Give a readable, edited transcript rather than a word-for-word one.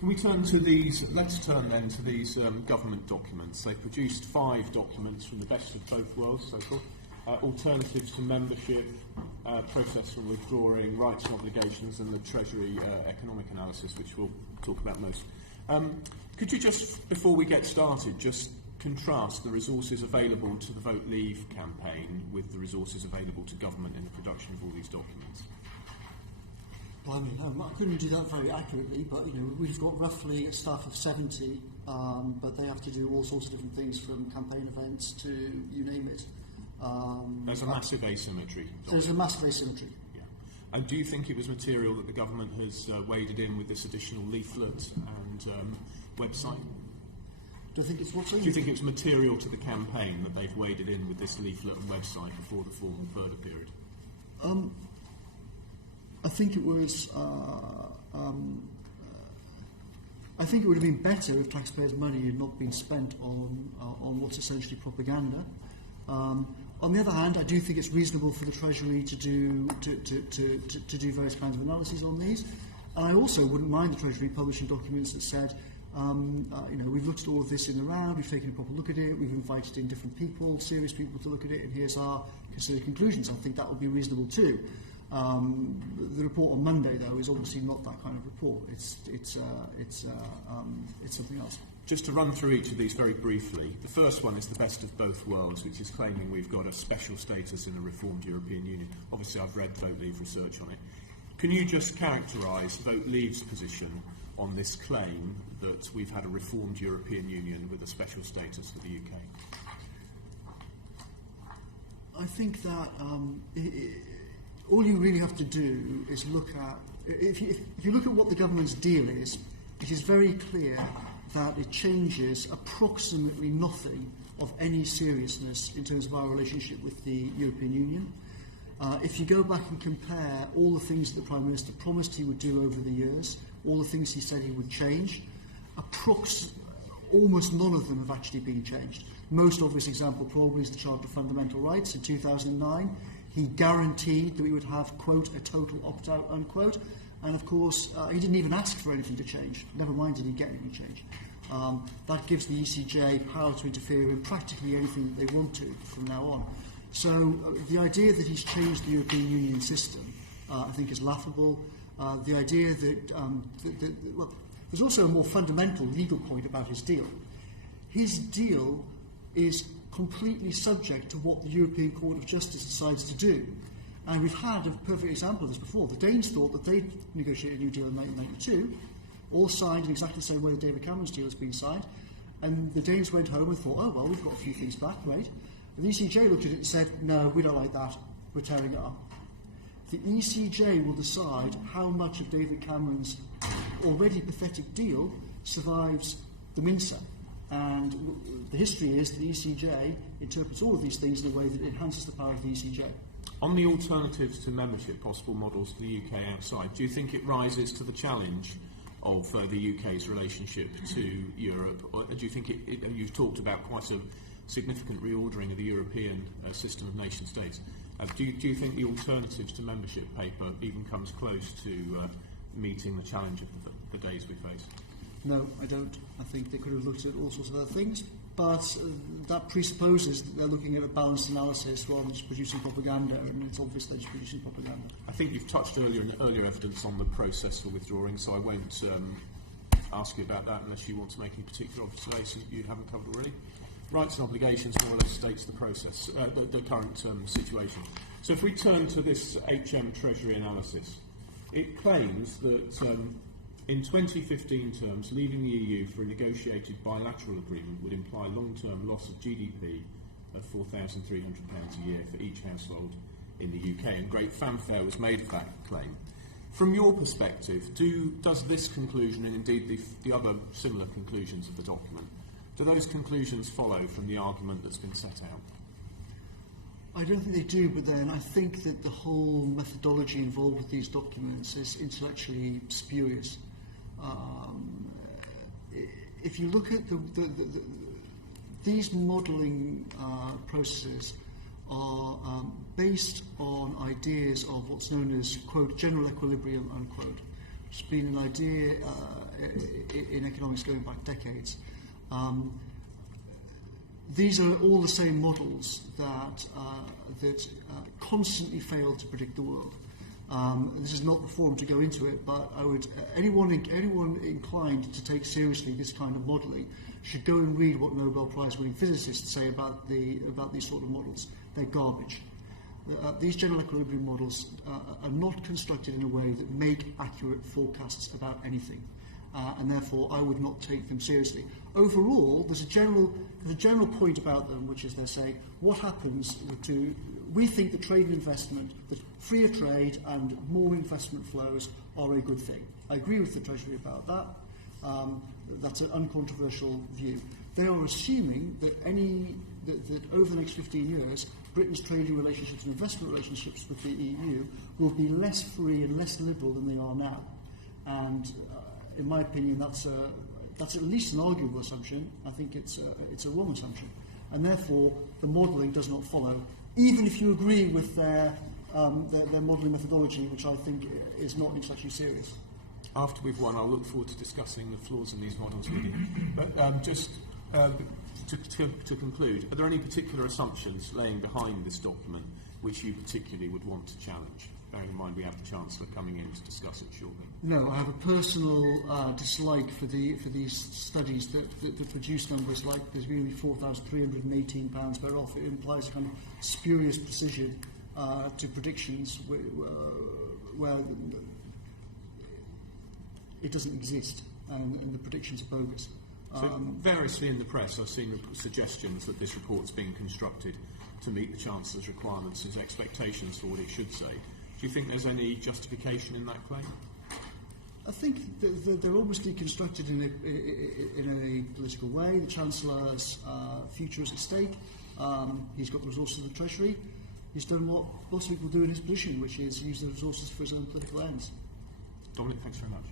Can we turn to these, let's turn then to these government documents. They produced 5 documents from the best of both worlds, so-called. Alternatives to membership, process for withdrawing, rights and obligations, and the Treasury economic analysis, which we'll talk about most. Could you just, before we get started, just contrast the resources available to the Vote Leave campaign with the resources available to government in the production of all these documents? Blimey, no, I couldn't do that very accurately, but we've got roughly a staff of 70, but they have to do all sorts of different things, from campaign events to you name it. There's a massive asymmetry. There's a massive asymmetry. Yeah. And do you think it was material that the government has waded in with this additional leaflet and website? Do you think it's what? Do you think it was material to the campaign that they've waded in with this leaflet and website before the formal further period? I think it was. I think it would have been better if taxpayers' money had not been spent on what's essentially propaganda. On the other hand, I do think it's reasonable for the Treasury to do various kinds of analyses on these. And I also wouldn't mind the Treasury publishing documents that said, we've looked at all of this in the round, we've taken a proper look at it, we've invited in different people, serious people to look at it, and here's our considered conclusions. I think that would be reasonable too. The report on Monday, though, is obviously not that kind of report. It's something else. Just to run through each of these very briefly, the first one is the best of both worlds, which is claiming we've got a special status in a reformed European Union. Obviously, I've read Vote Leave research on it. Can you just characterise Vote Leave's position on this claim that we've had a reformed European Union with a special status for the UK? I think that all you really have to do is look at, if you look at what the government's deal is, it is very clear that it changes approximately nothing of any seriousness in terms of our relationship with the European Union. If you go back and compare all the things that the Prime Minister promised he would do over the years, all the things he said he would change, almost none of them have actually been changed. Most obvious example probably is the Charter of Fundamental Rights in 2009. He guaranteed that we would have, quote, a total opt-out, unquote. And of course, he didn't even ask for anything to change. Never mind did he get any change. That gives the ECJ power to interfere in practically anything that they want to from now on. So the idea that he's changed the European Union system, I think, is laughable. The idea that, well, there's also a more fundamental legal point about his deal. His deal is completely subject to what the European Court of Justice decides to do. And we've had a perfect example of this before. The Danes thought that they'd negotiated a new deal in 1992, all signed in exactly the same way that David Cameron's deal has been signed. And the Danes went home and thought, oh, well, we've got a few things back, right? And the ECJ looked at it and said, no, we don't like that. We're tearing it up. The ECJ will decide how much of David Cameron's already pathetic deal survives the mincer. And the history is that the ECJ interprets all of these things in a way that enhances the power of the ECJ. On the alternatives to membership, possible models for the UK outside, do you think it rises to the challenge of the UK's relationship to Europe? Or do you think you've talked about quite a significant reordering of the European system of nation states. Do you think the alternatives to membership paper even comes close to meeting the challenge of the days we face? No, I don't. I think they could have looked at all sorts of other things, but that presupposes that they're looking at a balanced analysis rather than just producing propaganda, and it's obvious they're just producing propaganda. I think you've touched earlier evidence on the process for withdrawing, so I won't ask you about that unless you want to make any particular observation you haven't covered already. Rights and obligations more or less states the process, the current situation. So if we turn to this HM Treasury analysis, it claims that in 2015 terms, leaving the EU for a negotiated bilateral agreement would imply long-term loss of GDP of £4,300 a year for each household in the UK, and great fanfare was made of that claim. From your perspective, does this conclusion, and indeed the other similar conclusions of the document, do those conclusions follow from the argument that's been set out? I don't think they do, but then I think that the whole methodology involved with these documents is intellectually spurious. If you look at these modelling processes are based on ideas of what's known as, quote, general equilibrium, unquote. It's been an idea in economics going back decades. These are all the same models that constantly fail to predict the world. This is not the forum to go into it, but I would anyone inclined to take seriously this kind of modelling should go and read what Nobel Prize-winning physicists say about these sort of models. They're garbage. These general equilibrium models are not constructed in a way that make accurate forecasts about anything, and therefore I would not take them seriously. Overall, there's a general point about them, which is they're saying what happens to. We think that trade and investment, that freer trade and more investment flows are a good thing. I agree with the Treasury about that. That's an uncontroversial view. They are assuming that that over the next 15 years, Britain's trading relationships and investment relationships with the EU will be less free and less liberal than they are now. And in my opinion, that's at least an arguable assumption. I think it's a wrong assumption. And therefore, the modelling does not follow, even if you agree with their modelling methodology, which I think is not intellectually serious. After we've won, I'll look forward to discussing the flaws in these models with you. But just to conclude, are there any particular assumptions laying behind this document which you particularly would want to challenge? Bearing in mind we have the Chancellor coming in to discuss it shortly. No, I have a personal dislike for these studies that produce numbers like there's going to be £4,318 better off. It implies a kind of spurious precision to predictions where it doesn't exist, and the predictions are bogus. So variously in the press I've seen suggestions that this report's being constructed to meet the Chancellor's requirements, his expectations for what it should say. Do you think there's any justification in that claim? I think they're obviously constructed in a political way. The Chancellor's future is at stake. He's got the resources of the Treasury. He's done what lots of people do in his position, which is use the resources for his own political ends. Dominic, thanks very much.